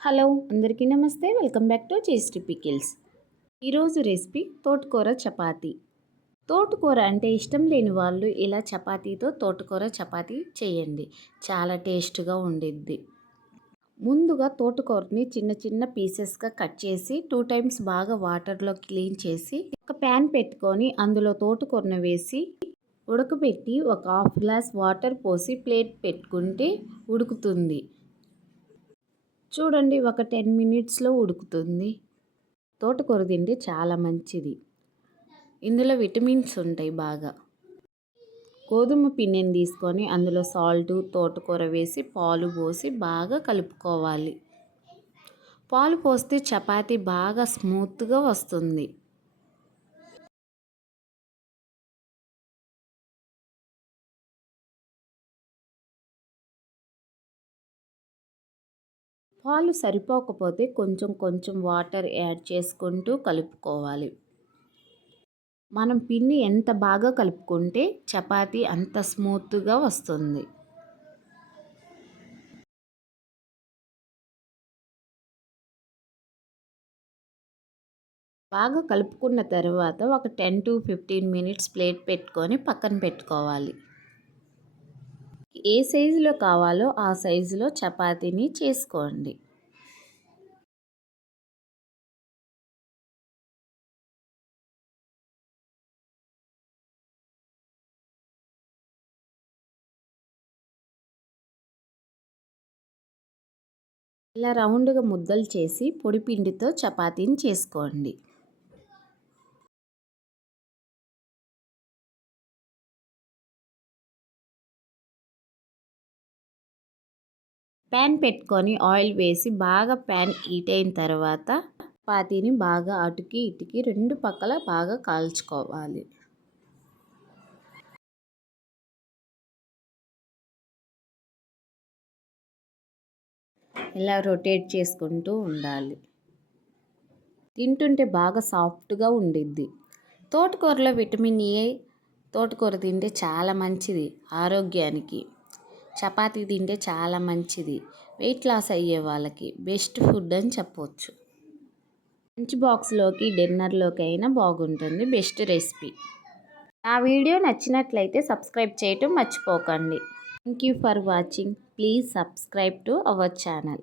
Hello అందరికీ నమస్తే. Welcome back to chesty pickles ఈరోజు రెసిపీ తోటకూర చపాతీ. తోటకూర అంటే ఇష్టం లేని వాళ్ళు ఇలా చపాతీతో తోటకూర చపాతీ చేయండి. చాలా టేస్ట్గా ఉండిద్ది. ముందుగా తోటకూరని చిన్న చిన్న పీసెస్గా కట్ చేసి టూ టైమ్స్ బాగా వాటర్లో క్లీన్ చేసి ఒక ప్యాన్ పెట్టుకొని అందులో తోటకూరను వేసి ఉడకబెట్టి ఒక హాఫ్ గ్లాస్ వాటర్ పోసి ప్లేట్ పెట్టుకుంటే ఉడుకుతుంది. చూడండి ఒక టెన్ మినిట్స్లో ఉడుకుతుంది. తోటకూర తింటే చాలా మంచిది. ఇందులో విటమిన్స్ ఉంటాయి బాగా. గోధుమ పిండిని తీసుకొని అందులో సాల్ట్ తోటకూర వేసి పాలు పోసి బాగా కలుపుకోవాలి. పాలు పోస్తే చపాతీ బాగా స్మూత్గా వస్తుంది. పాలు సరిపోకపోతే కొంచెం కొంచెం వాటర్ యాడ్ చేసుకుంటూ కలుపుకోవాలి. మనం పిండి ఎంత బాగా కలుపుకుంటే చపాతీ అంత స్మూత్గా వస్తుంది. బాగా కలుపుకున్న తర్వాత ఒక ten to fifteen minutes plate పెట్టుకొని పక్కన పెట్టుకోవాలి. ఏ సైజులో కావాలో ఆ సైజులో చపాతీని చేసుకోండి. ఇలా రౌండ్గా ముద్దలు చేసి పొడి పిండితో చపాతీని చేసుకోండి. ప్యాన్ పెట్టుకొని ఆయిల్ వేసి బాగా ప్యాన్ హీట్ అయిన తర్వాత చపాతీని బాగా అటుకి ఇటుకి రెండు పక్కల బాగా కాల్చుకోవాలి. ఇలా రొటేట్ చేసుకుంటూ ఉండాలి. తింటుంటే బాగా సాఫ్ట్గా ఉండిద్ది. తోటకూరలో విటమిన్ ఏ తోటకూర తింటే చాలా మంచిది ఆరోగ్యానికి. చపాతీ తింటే చాలా మంచిది. వెయిట్ లాస్ అయ్యే వాళ్ళకి బెస్ట్ ఫుడ్ అని చెప్పవచ్చు లంచ్ బాక్స్లోకి డిన్నర్లోకి అయినా బాగుంటుంది. Best recipe. ఆ వీడియో నచ్చినట్లయితే సబ్స్క్రైబ్ చేయటం మర్చిపోకండి. Thank you for watching. Please subscribe to our channel.